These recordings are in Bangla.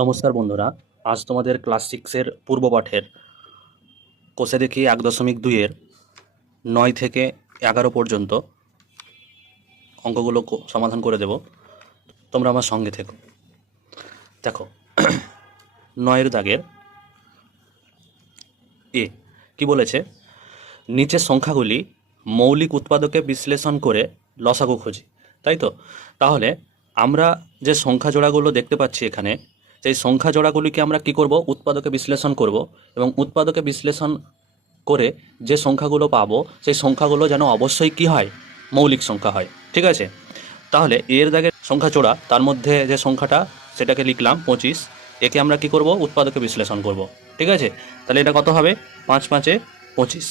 নমস্কার বন্ধুরা, আজ তোমাদের ক্লাস সিক্সের পূর্ব পাঠের কোষে দেখি 1.2-এর 9 থেকে 11 পর্যন্ত অঙ্কগুলো সমাধান করে দেব। তোমরা আমার সঙ্গে থেকো। দেখো 9-এর দাগের এ কি বলেছে, নিচের সংখ্যাগুলি মৌলিক উৎপাদকে বিশ্লেষণ করে লসাগু খুঁজি। তাই তো, তাহলে আমরা যে সংখ্যা জোড়াগুলো দেখতে পাচ্ছি এখানে, সেই সংখ্যা জোড়াগুলিকে আমরা কি করব, উৎপাদকে বিশ্লেষণ করব এবং উৎপাদকে বিশ্লেষণ করে যে সংখ্যাগুলো পাবো সেই সংখ্যাগুলো যেন অবশ্যই কি হয়, মৌলিক সংখ্যা হয়। ঠিক আছে, তাহলে এর দাগের সংখ্যা জোড়া, তার মধ্যে যে সংখ্যাটা সেটাকে লিখলাম 25, একে আমরা কি করব, উৎপাদকে বিশ্লেষণ করব। ঠিক আছে, তাহলে এটা কত হবে, 5 5 25।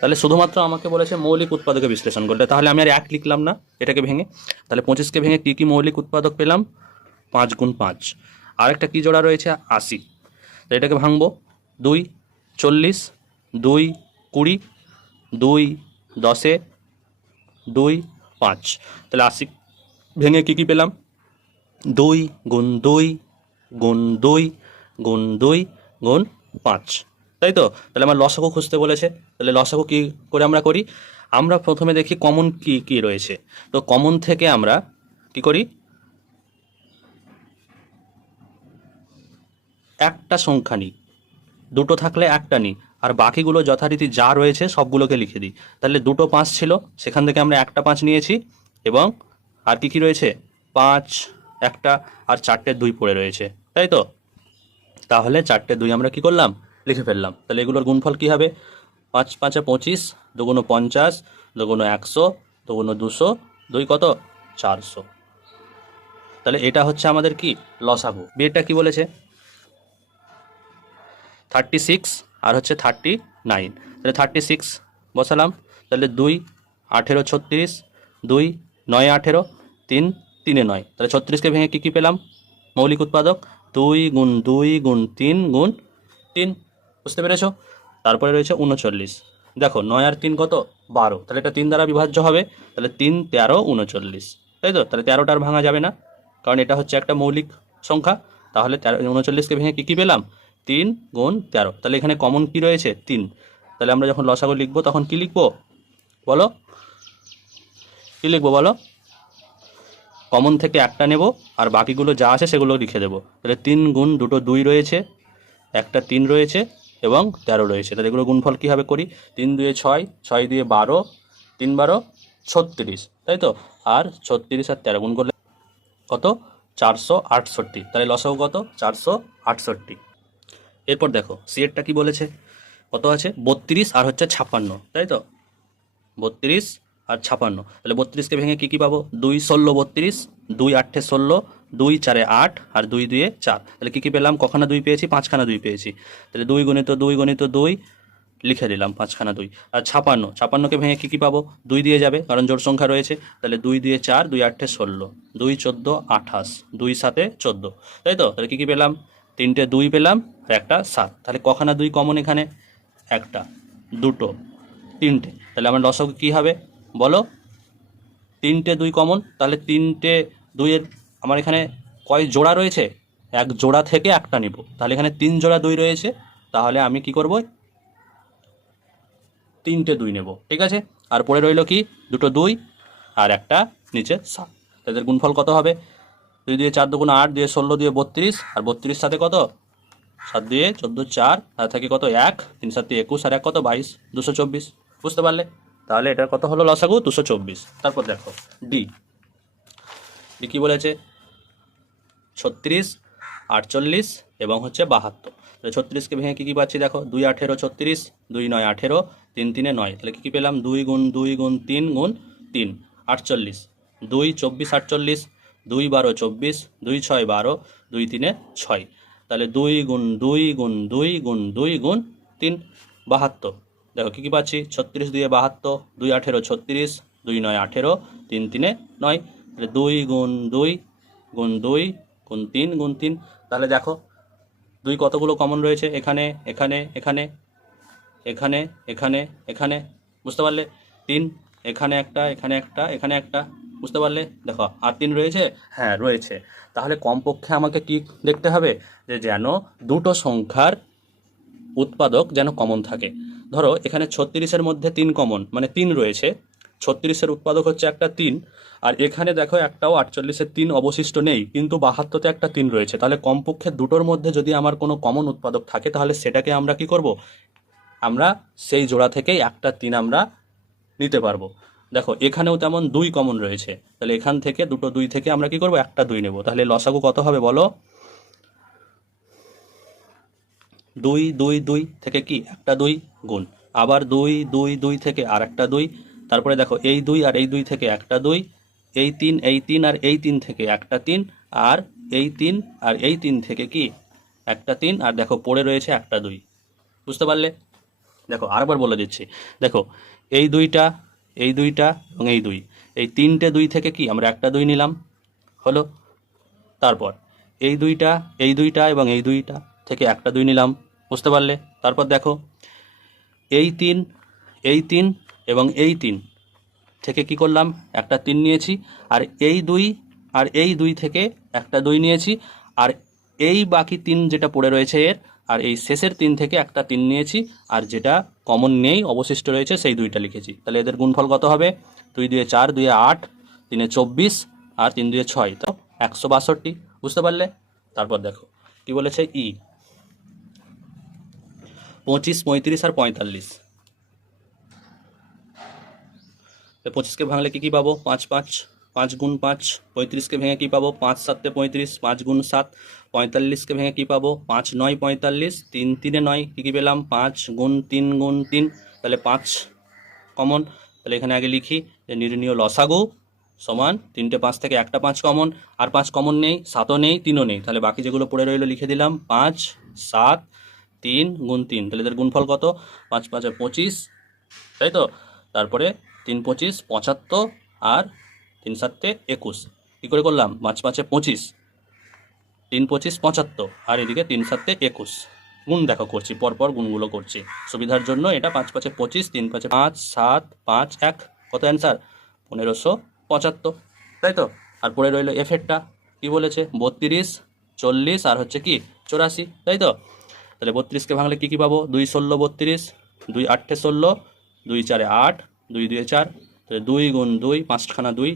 তাহলে শুধুমাত্র আমাকে বলেছে মৌলিক উৎপাদকে বিশ্লেষণ করতে, তাহলে আমি আর এক লিখলাম না এটাকে ভেঙে। তাহলে 25কে ভেঙে কী কী মৌলিক উৎপাদক পেলাম, 5 × 5। আরেকটা কী জোড়া রয়েছে, 80। তো এটাকে ভাঙবো, 2 40, 2 20, 2 10, 2 5। তাহলে 80 ভেঙে কী কী পেলাম, 2 × 2 × 2 × 2 × 5। তাই তো, তাহলে আমার লসাগু খুঁজতে বলেছে। তাহলে লসাগু কী করে আমরা করি, আমরা প্রথমে দেখি কমন কি কি রয়েছে। তো কমন থেকে আমরা কি করি, একটা সংখ্যা নিই, দুটো থাকলে একটা নিই, আর বাকিগুলো যথারীতি যা রয়েছে সবগুলোকে লিখে দিই। তাহলে দুটো 5 ছিল, সেখান থেকে আমরা একটা 5 নিয়েছি, এবং আর কি কি রয়েছে, 5 একটা আর 4টে 2 পড়ে রয়েছে। তাই তো, তাহলে 4টে 2 আমরা কি করলাম, লিখে ফেললাম। তাহলে এগুলোর গুণফল কি হবে, 5 5 25, 2 × 50, 2 × 100, 2 × 200, 2 কত, 400। তাহলে এটা হচ্ছে আমাদের কি, লসাগু। বিয়েটা কি বলেছে, 36 আর হচ্ছে 39। তাহলে 36 বসালাম, তাহলে 2 18 36, 2 9 18, 3 3 9। তাহলে 36কে ভেঙে কী কী পেলাম, মৌলিক উৎপাদক 2 × 2 × 3 × 3। বুঝতে পেরেছ? তারপরে রয়েছে 39। দেখো 9 আর 3 কত, 12। তাহলে এটা 3 দ্বারা বিভাজ্য হবে। তাহলে 3 13 39। তাই তো, তাহলে 13টা আর ভাঙা যাবে না, কারণ এটা হচ্ছে একটা মৌলিক সংখ্যা। তাহলে 39কে ভেঙে কী কী পেলাম, 3 × 13। তাহলে এখানে কমন কি রয়েছে, 3। তাহলে আমরা যখন লসাগু লিখবো তখন কি লিখবো বলো, কি লিখবো বলো, কমন থেকে একটা নেব আর বাকিগুলো যা আছে সেগুলো লিখে দেবো। তাহলে 3 × দুটো 2 রয়েছে, একটা 3 রয়েছে এবং 13 রয়েছে। তাহলে এগুলো গুণফল কীভাবে করি, 3 2 6, 6 2 12, 3 12 36। তাই তো, আর 36 আর 13 গুণ করলে কত, 468। তাহলে লসাগু কত, 468। এরপর দেখো সিএরটা কি বলেছে, কত আছে, 32 আর হচ্ছে 56। তাই তো, 32 আর 56। তাহলে 32কে ভেঙে কী কী পাবো, 2 16 32, 2 8 16, 2 4 8 আর 2 2 4। তাহলে কী কী পেলাম, কখানা 2 পেয়েছি, 5খানা 2 পেয়েছি। তাহলে 2 × 2 × 2 লিখে দিলাম, 5খানা 2। আর 56কে ভেঙে কী কী পাবো, 2 দিয়ে যাবে কারণ জোড় সংখ্যা রয়েছে। তাহলে 2 2 4, 2 8 16, 2 14 28, 2 7 14। তাই তো, তাহলে কী কী পেলাম, 3টে 2 পেলাম আর একটা 7। তাহলে কখানা 2 কমন এখানে, একটা, দুটো, 3টে। তাহলে আমার লসাগু কী হবে বলো, 3টে 2 কমন। তাহলে 3টে 2-এর আমার এখানে কয় জোড়া রয়েছে, এক জোড়া থেকে একটা নিব। তাহলে এখানে 3 জোড়া 2 রয়েছে, তাহলে আমি কি করব, 3টে 2 নেব। ঠিক আছে, আর পরে রইল কি, দুটো 2 আর একটা নিচে 7। তাদের গুণফল কত হবে, 2 2 4 2 8, 2 16, 2 32, আর 32 সাথে কত, 7 2 14, 4 আর থাকে কত, 1, 3 7 21 আর 1 কত, 22, 224। বুঝতে পারলে? তাহলে এটার কত হলো লসাগু, 224। তারপর দেখো ডি, ডি কী বলেছে, 36 48 এবং হচ্ছে 72। তাহলে 36কে ভেঙে কী কী পাচ্ছি দেখো, 2 18 36, 2 9 18, 3 3 9। তাহলে কী কী পেলাম, 2 × 2 × 3 × 3 48, 2 24 48, 2 12 24, 2 6 12, 2 3 6। তাহলে 2 × 2 × 2 × 2 × 3 72। দেখো কী কী পাচ্ছি, 36 2 72, 2 18 36, 2 9 18, 3 3 9। তাহলে 2 × 2 × 2 × 3 × 3। তাহলে দেখো 2 কতগুলো কমন রয়েছে, এখানে এখানে এখানে এখানে এখানে এখানে। বুঝতে পারলে? 3 এখানে একটা, এখানে একটা, এখানে একটা, বুঝতে পারলে? দেখো আর 3 রয়েছে, হ্যাঁ রয়েছে। তাহলে কমপক্ষে আমাকে কি দেখতে হবে, যে যেন দুটো সংখ্যার উৎপাদক যেন কমন থাকে। ধরো এখানে 36-এর মধ্যে 3 কমন, মানে 3 রয়েছে, 36-এর উৎপাদক হচ্ছে একটা 3, আর এখানে দেখো একটাও 48-এর 3 অবশিষ্ট নেই, কিন্তু 72-তে একটা 3 রয়েছে। তাহলে কমপক্ষে দুটোর মধ্যে যদি আমার কোনো কমন উৎপাদক থাকে, তাহলে সেটাকে আমরা কি করব, আমরা সেই জোড়া থেকেই একটা 3 আমরা নিতে পারবো। দেখো এখানেও তেমন 2 কমন রয়েছে, তাহলে এখান থেকে দুটো 2 থেকে আমরা কি করব, একটা 2 নেব। তাহলে লসাগু কত হবে বলো? 2 2 2 থেকে কি একটা 2 গুণ, আবার 2 2 2 থেকে আর একটা 2, তারপরে দেখো এই 2 আর এই 2 থেকে একটা 2, এই 3 এই 3 আর এই 3 থেকে একটা 3, আর এই 3 আর এই 3 থেকে কি একটা 3, আর দেখো পড়ে রয়েছে একটা 2। বুঝতে পারলে? দেখো আরেকবার বলে দিচ্ছি। দেখো এই দুইটা, এই দুইটা এবং এই 2, এই তিনটে 2 থেকে কি আমরা একটা 2 নিলাম, হলো। তারপর এই দুইটা, এই দুইটা এবং এই দুইটা থেকে একটা 2 নিলাম। বুঝতে পারলে? তারপর দেখো এই 3, এই 3 এবং এই 3 থেকে কি করলাম, একটা 3 নিয়েছি, আর এই 2 আর এই 2 থেকে একটা 2 নিয়েছি, আর এই বাকি 3 যেটা পড়ে রয়েছে এর, আর এই শেষের 3 থেকে একটা 3 নিয়েছি, আর যেটা কমন নেই অবশিষ্ট রয়েছে সেই 2টা লিখেছি। তাহলে এদের গুণফল কত হবে? 2 2 4, 2 8, 3 24, আর 3 2 6, তো 162। বুঝতে পারলে? তারপর দেখো কি বলেছে, 25, 35 আর 45। 25-কে ভাঙলে কি কি পাবো? 5 5, 5 গুণ 5। 35-কে ভেঙে কি পাবো? 5 7 35, 5 গুণ 7। 45-কে ভেঙে কি পাবো? 5 9 45, 3 3 9, কি কি পেলাম? 5 গুণ 3 গুণ 3। তাহলে 5 কমন। তাহলে এখানে আগে লিখি যে নির্ণীয় লসাগু সমান 3টে 5 থেকে একটা 5 কমন, আর 5 কমন নেই, 7ও নেই, 3ও নেই। তাহলে বাকি যেগুলো পড়ে রইলো লিখে দিলাম, 5 7 3 গুণ 3। তাহলে এদের গুণফল কত? 5 5 25, তাই তো? তারপরে 3 25 75, আর 3 7 21। কী করে করলাম? 5 5 25, 3 25 75, আর এদিকে 3 7 21। গুণ দেখো করছি, পরপর গুণগুলো করছি সুবিধার জন্য। এটা 5 5 25, 3 5 5 7 5 1, কত অ্যান্সার? 1575, তাই তো? আর পরে রইলো এফেরটা, কি বলেছে? 32 40 আর হচ্ছে কি 84, তাই তো? তাহলে 32-কে ভাঙলে কী কী পাবো? 2 16 32, 2 8 16, 2 4 8, 2 2 4। তাহলে 2 গুণ 2, 5খানা 2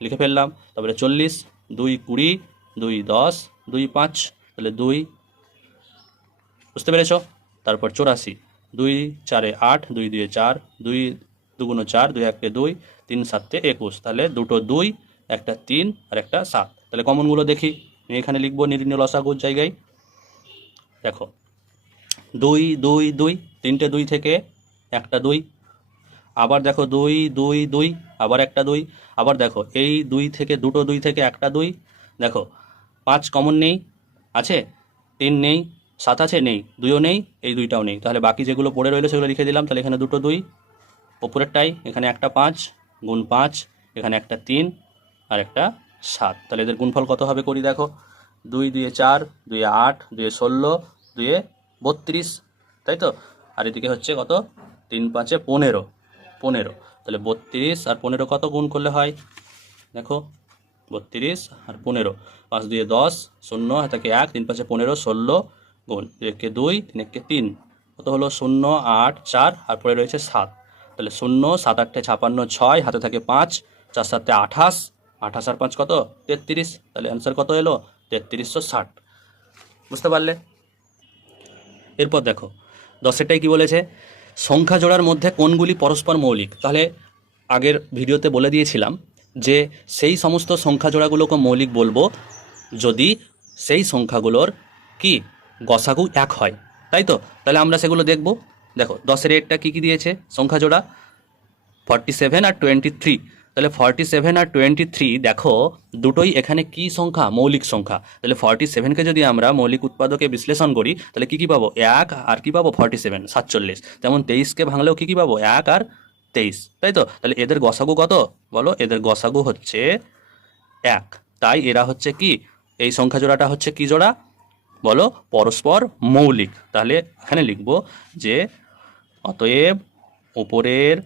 লিখে ফেললাম। তারপরে 40, 2 20, 2 10, 2 5, তাহলে 2। বুঝতে পেরেছ? তারপর 84, 2 4 8, 2 2 4, 2 2 4, 2 1 2, 3 7 21। তাহলে দুটো 2, একটা 3 আর একটা 7। তাহলে কমনগুলো দেখি, আমি এখানে লিখবো নির্ণয় লসাগুর জায়গায়। দেখো 2 2 2, 3টে 2 থেকে একটা 2, আবার দেখো 2 2 2, আবার একটা 2, আবার দেখো এই 2 থেকে দুটো 2 থেকে একটা 2। দেখো 5 কমন নেই, আছে? 3 নেই, 7 আছে? নেই, 2ও নেই, এই 2টাও নেই। তাহলে বাকি যেগুলো পড়ে রইলো সেগুলো লিখে দিলাম। তাহলে এখানে দুটো 2, ওপরেরটাই, এখানে একটা 5 গুণ 5, এখানে একটা 3 আর একটা 7। তাহলে এদের গুণফল কত হবে করি দেখো, 2 2 4, 2 8, 2 16, 2 32, তাই তো? আর এদিকে হচ্ছে কত? 3 5 15, 15। তাহলে 32 আর 15 কত গুণ করলে হয়? দেখো 32 আর 15, 5 2 10, 0 হাতে 1, 3 5 15, 16 গুণ 1 2, 3 1 3, কত হলো? 0 8 4, আর পরে রয়েছে 7। তাহলে 0 7 8 56, 6 হাতে থাকে 5, 4 7 28, 28 আর 5 কত? 33। তাহলে অ্যান্সার কত এলো? 3360। বুঝতে পারলে? এরপর দেখো 10এরটাই কি বলেছে, সংখ্যা জোড়ার মধ্যে কোনগুলি পরস্পর মৌলিক। তাহলে আগের ভিডিওতে বলে দিয়েছিলাম যে সেই সমস্ত সংখ্যা জোড়াগুলোকে মৌলিক বলবো যদি সেই সংখ্যাগুলোর কি গসাগু 1 হয়, তাই তো? তাহলে আমরা সেগুলো দেখব। দেখো 10-এর এরটা কী কী দিয়েছে সংখ্যা জোড়া? 47 আর 23। তাহলে 47 আর 23 দেখো দুটোই এখানে কি সংখ্যা? মৌলিক সংখ্যা। তাহলে 47-কে যদি আমরা মৌলিক উৎপাদকে বিশ্লেষণ করি তাহলে কী কী পাবো? 1 আর কি পাবো? 47 47। যেমন 23-কে ভাঙলেও কী কী পাবো? 1 আর 23, তাই তো? তাহলে এদের গসাগু কত বলো? এদের গসাগু হচ্ছে 1। তাই এরা হচ্ছে কি, এই সংখ্যা জোড়াটা হচ্ছে কি জোড়া বলো? পরস্পর মৌলিক। তাহলে এখানে লিখব যে অতএব উপরের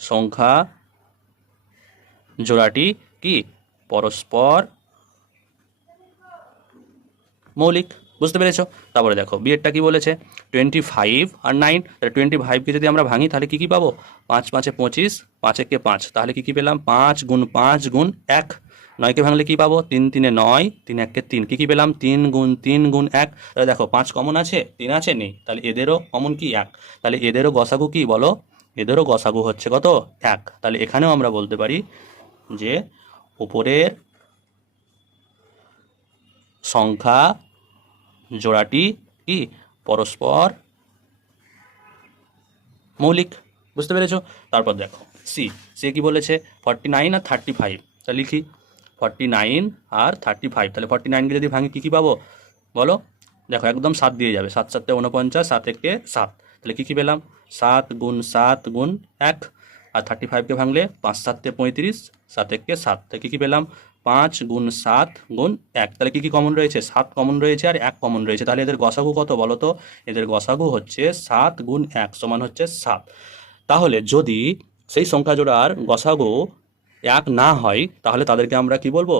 সংখ্যা জোড়াটি কি পরস্পর মৌলিক। বুঝতে পেরেছো? তারপরে দেখো বিয়েরটা কি বলেছে, 25 আর 9, তাহলে 25কে যদি আমরা ভাঙি তাহলে কি কি পাবো, 5 5 25, 5 1 5, তাহলে কি কি পেলাম, 5 গুণ 5 গুণ 1। 9কে ভাঙলে কি পাবো, 3 3 9, 3 1 3, কি কি পেলাম, 3 গুণ 3 গুণ 1। তাহলে দেখো 5 কমন আছে, 3 আছে নেই, তাহলে এদেরও কমন কি 1, তাহলে এদেরও গসাগু কি বলো, এদেরও গসাগু হচ্ছে কত 1। তাহলে এখানেও আমরা বলতে পারি যে উপরের সংখ্যা জোড়াটি কি পরস্পর মৌলিক। বুঝতে পেরেছো? তারপর দেখো সে কি বলেছে, 49 আর 35, তাহলে লিখি 49 আর 35, তাহলে 49কে যদি ভাঙি কী কী পাবো বলো, দেখো একদম 7 দিয়ে যাবে, 7 7 49, 7 1 7, তাহলে কী কী পেলাম, 7 গুণ 7 গুণ 1। আর 35কে ভাঙলে 5 7 35, 7 1 7, তাহলে কী কী পেলাম, 5 গুণ 7 গুণ 1, তাহলে কী কী কমন রয়েছে, 7 কমন রয়েছে আর 1 কমন রয়েছে, তাহলে এদের গসাগু কত বলো তো, এদের গসাগু হচ্ছে 7 গুণ 1 সমান হচ্ছে 7। তাহলে যদি সেই সংখ্যা জোড়ার গসাগু 1 না হয় তাহলে তাদেরকে আমরা কি বলবো,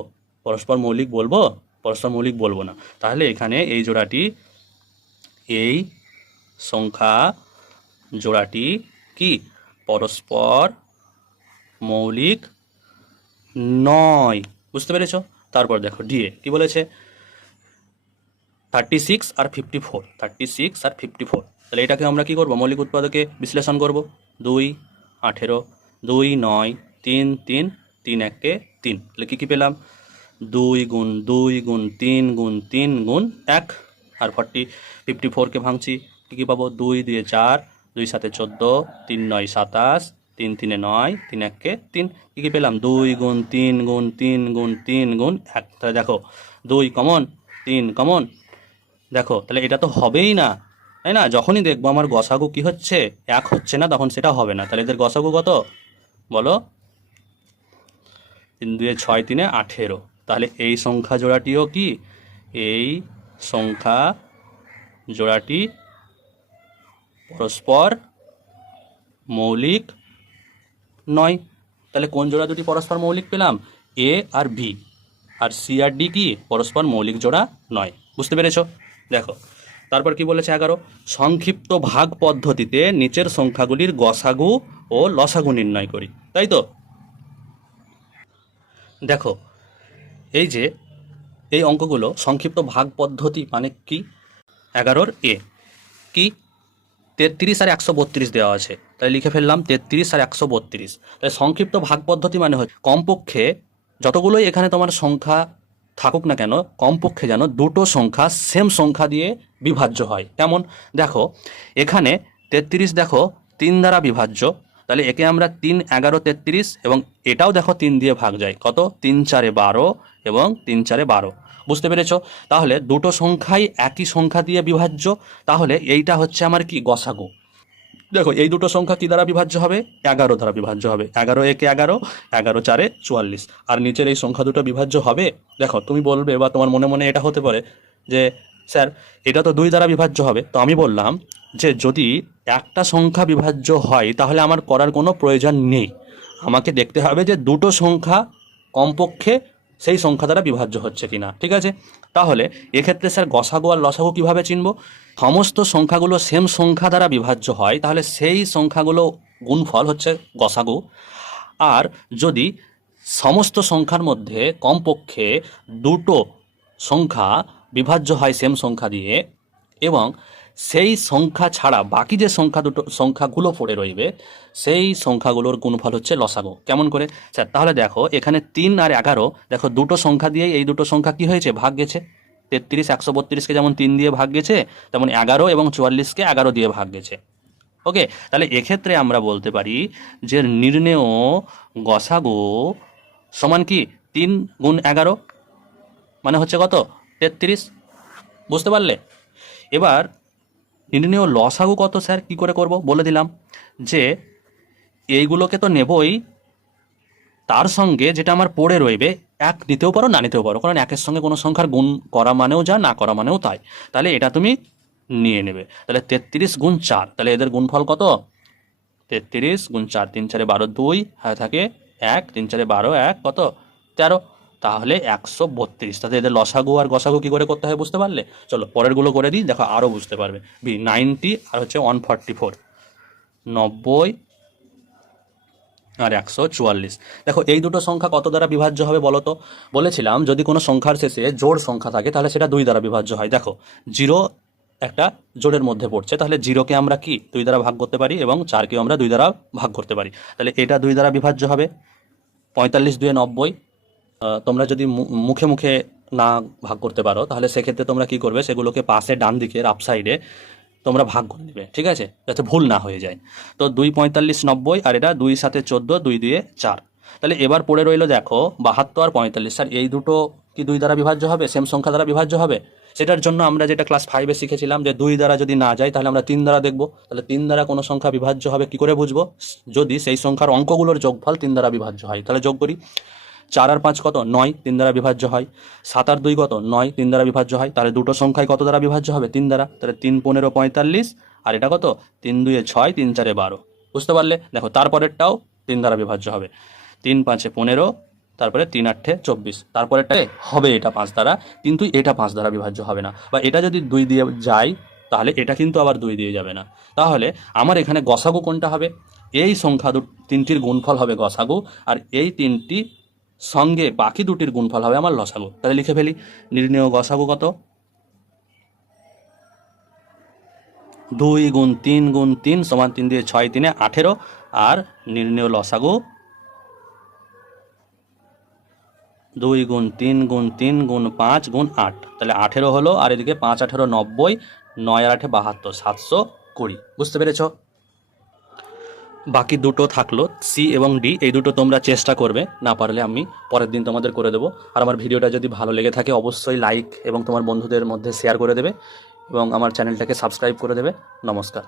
পরস্পর মৌলিক বলবো, পরস্পর মৌলিক বলবো না। তাহলে এখানে এই জোড়াটি, এই সংখ্যা জোড়াটি কি পরস্পর মৌলিক নয়। বুঝতে পেরেছো? তারপর দেখো ডিএ কি বলেছে, 36 আর 54, 36 আর 54, তাহলে এটাকে আমরা কি করব, মৌলিক উৎপাদকে বিশ্লেষণ করব। 2 18, 2 9, 3 3, 3 1 3, তাহলে কী কী পেলাম, 2 গুণ 2 গুণ 3 গুণ 3 গুণ 1। আর 54কে ভাঙছি কী কী পাবো, 2 2 4, 2 7 14, 3 9 27, 3 3 9, 3 1 3, কী কী পেলাম, 2 গুণ 3 গুণ 3 গুণ 3 গুণ 1। তাহলে দেখো 2 কমন, 3 কমন, দেখো তাহলে এটা তো হবেই না, তাই না? যখনই দেখবো আমার গসাগু কি হচ্ছে 1 হচ্ছে না, তখন সেটা হবে না। তাহলে এদের গসাগু কত বলো, 3 2 6 3 18, তাহলে এই সংখ্যা জোড়াটিও কি, এই সংখ্যা জোড়াটি পরস্পর মৌলিক নয়। তাহলে কোন জোড়া দুটি পরস্পর মৌলিক পেলাম, এ আর বি, আর সি আর ডি কি পরস্পর মৌলিক জোড়া নয়। বুঝতে পেরেছো? দেখো তারপর কি বলেছে 11, সংক্ষিপ্ত ভাগ পদ্ধতিতে নিচের সংখ্যাগুলির গসাগু ও লসাগু নির্ণয় করি। তাই তো? দেখো এই যে এই অঙ্কগুলো সংক্ষিপ্ত ভাগ পদ্ধতি মানে কি, 11 এ কি 33 আর 132 দেওয়া আছে, তাই লিখে ফেললাম 33 আর 132। তাই সংক্ষিপ্ত ভাগ পদ্ধতি মানে হচ্ছে কমপক্ষে যতগুলোই এখানে তোমার সংখ্যা থাকুক না কেন, কমপক্ষে যেন দুটো সংখ্যা সেম সংখ্যা দিয়ে বিভাজ্য হয়। কেমন দেখো, এখানে 33 দেখো 3 দ্বারা বিভাজ্য, তাহলে একে আমরা 3 11 33, এবং এটাও দেখো 3 দিয়ে ভাগ যায়, কত 3 4 12 এবং 3 4 12। বুঝতে পেরেছো? তাহলে দুটো সংখ্যাই একই সংখ্যা দিয়ে বিভাজ্য, তাহলে এইটা হচ্ছে আমার কি গসাগু। দেখো এই দুটো সংখ্যা কি দ্বারা বিভাজ্য হবে, 11 দ্বারা বিভাজ্য হবে, 11 একে 11, 11 4 44, আর নিচের এই সংখ্যা দুটো বিভাজ্য হবে। দেখো তুমি বলবে বা তোমার মনে মনে এটা হতে পারে যে স্যার এটা তো 2 দ্বারা বিভাজ্য হবে, তো আমি বললাম যে যদি একটা সংখ্যা বিভাজ্য হয় তাহলে আমার করার কোনো প্রয়োজন নেই, আমাকে দেখতে হবে যে দুটো সংখ্যা কমপক্ষে সেই সংখ্যা দ্বারা বিভাজ্য হচ্ছে কিনা। ঠিক আছে? তাহলে এক্ষেত্রে স্যার গসাগু আর লসাগু কীভাবে চিনব, সমস্ত সংখ্যাগুলো সেম সংখ্যা দ্বারা বিভাজ্য হয় তাহলে সেই সংখ্যাগুলো গুণফল হচ্ছে গসাগু। আর যদি সমস্ত সংখ্যার মধ্যে কমপক্ষে দুটো সংখ্যা বিভাজ্য হয় সেম সংখ্যা দিয়ে, এবং সেই সংখ্যা ছাড়া বাকি যে সংখ্যাগুলো পড়ে রইবে সেই সংখ্যাগুলোর গুণফল হচ্ছে লসাগু। কেমন করে স্যার, তাহলে দেখো এখানে 3 আর 11, দেখো দুটো সংখ্যা দিয়েই এই দুটো সংখ্যা কি হয়েছে, ভাগ গেছে। 33 132কে যেমন 3 দিয়ে ভাগ গেছে, তেমন 11 এবং 44কে 11 দিয়ে ভাগ গেছে। ওকে, তাহলে এক্ষেত্রে আমরা বলতে পারি যে নির্ণেয় গসাগু সমান কি 3 গুণ 11 মানে হচ্ছে কত 33। বুঝতে পারলে? এবার নির্ণেয় লসাগু কত স্যার কি করে করব বলে দিলাম, যে এইগুলোকে তো নেবই, তার সঙ্গে যেটা আমার পড়ে রইবে 1 নিতেও পারো না নিতেও পারো, কারণ 1-এর সঙ্গে কোনো সংখ্যার গুণ করা মানেও যা, না করা মানেও তাই, তাহলে এটা তুমি নিয়ে নেবে। তাহলে 33 গুণ 4, তাহলে এদের গুণফল কত, 33 গুণ 4, 3 4 12, 2 হয়ে থাকে 1 3 4 12 1 কত 13, তাহলে 132। তাহলে এদের লসাগু আর গসাগু কি করে করতে হয় বুঝতে পারলে? চলো পরেরগুলো করে দিই, দেখো আরও বুঝতে পারবে। 90 আর হচ্ছে 144, 90 আর 144। দেখো এই দুটো সংখ্যা কত দ্বারা বিভাজ্য হবে বলো তো? বলেছিলাম যদি কোনো সংখ্যার শেষে জোড় সংখ্যা থাকে তাহলে সেটা 2 দ্বারা বিভাজ্য হয়। দেখো 0 একটা জোড়ের মধ্যে পড়ছে, তাহলে 0কে আমরা কি 2 দ্বারা ভাগ করতে পারি এবং 4কেও আমরা 2 দ্বারা ভাগ করতে পারি, তাহলে এটা 2 দ্বারা বিভাজ্য হবে। 45 2 90। তোমরা যদি মুখে মুখে না ভাগ করতে পারো তাহলে সেক্ষেত্রে তোমরা কি করবে, সেগুলোকে পাশে ডান দিকে আপ সাইডে তোমরা ভাগ করে দিবে, ঠিক আছে, যাতে ভুল না হয়ে যায়। তো 2 45 90 আর এটা 2 7 14, 2 2 4। তাহলে এবার পড়ে রইলো দেখো 72 আর 45, স্যার এই দুটো কি 2 দ্বারা বিভাজ্য হবে, সেম সংখ্যা দ্বারা বিভাজ্য হবে? সেটার জন্য আমরা যেটা ক্লাস 5-এ শিখেছিলাম যে 2 দ্বারা যদি না যায় তাহলে আমরা 3 দ্বারা দেখব। তাহলে 3 দ্বারা কোনো সংখ্যা বিভাজ্য হবে কি করে বুঝবো? যদি সেই সংখ্যার অঙ্কগুলোর যোগফল 3 দ্বারা বিভাজ্য হয়। তাহলে যোগ করি, 4 আর 5 কত 9, 3 দ্বারা বিভাজ্য হয়। 7 আর 2 কত 9, 3 দ্বারা বিভাজ্য হয়। তাহলে দুটো সংখ্যায় কত দ্বারা বিভাজ্য হবে? 3 দ্বারা। তাহলে 3 15 45 আর এটা কত 3 2 6, 3 4 12। বুঝতে পারলে? দেখো তারপরেরটাও 3 দ্বারা বিভাজ্য হবে, 3 5 15, তারপরে 3 8 24। তারপরেরটা হবে এটা 5 দ্বারা, কিন্তু এটা 5 দ্বারা বিভাজ্য হবে না। বা এটা যদি 2 দিয়ে যায় তাহলে এটা কিন্তু আবার 2 দিয়ে যাবে না। তাহলে আমার এখানে গসাগু কোনটা হবে? এই সংখ্যা তিনটির গুণফল হবে গসাগু, আর এই তিনটি সঙ্গে বাকি দুটির গুণফল হবে আমার লসাগু। তাহলে লিখে ফেলি, নির্ণেয় গসাগু কত? 2 গুণ 3 গুণ 3 সমান 3 দিয়ে 6 3 18, আর নির্ণেয় লসাগু 2 গুণ 3 গুণ 3 গুণ 5 গুণ 8। তাহলে 18 হলো, আর এদিকে 5 18 90, 9 আর 8 72, 720। বুঝতে পেরেছ? বাকি দুটো থাকলো সি এবং ডি, এই দুটো তোমরা চেষ্টা করবে, না পারলে আমি পরের দিন তোমাদের করে দেবো। আর আমার ভিডিওটা যদি ভালো লেগে থাকে অবশ্যই লাইক এবং তোমার বন্ধুদের মধ্যে শেয়ার করে দেবে এবং আমার চ্যানেলটাকে সাবস্ক্রাইব করে দেবে। নমস্কার।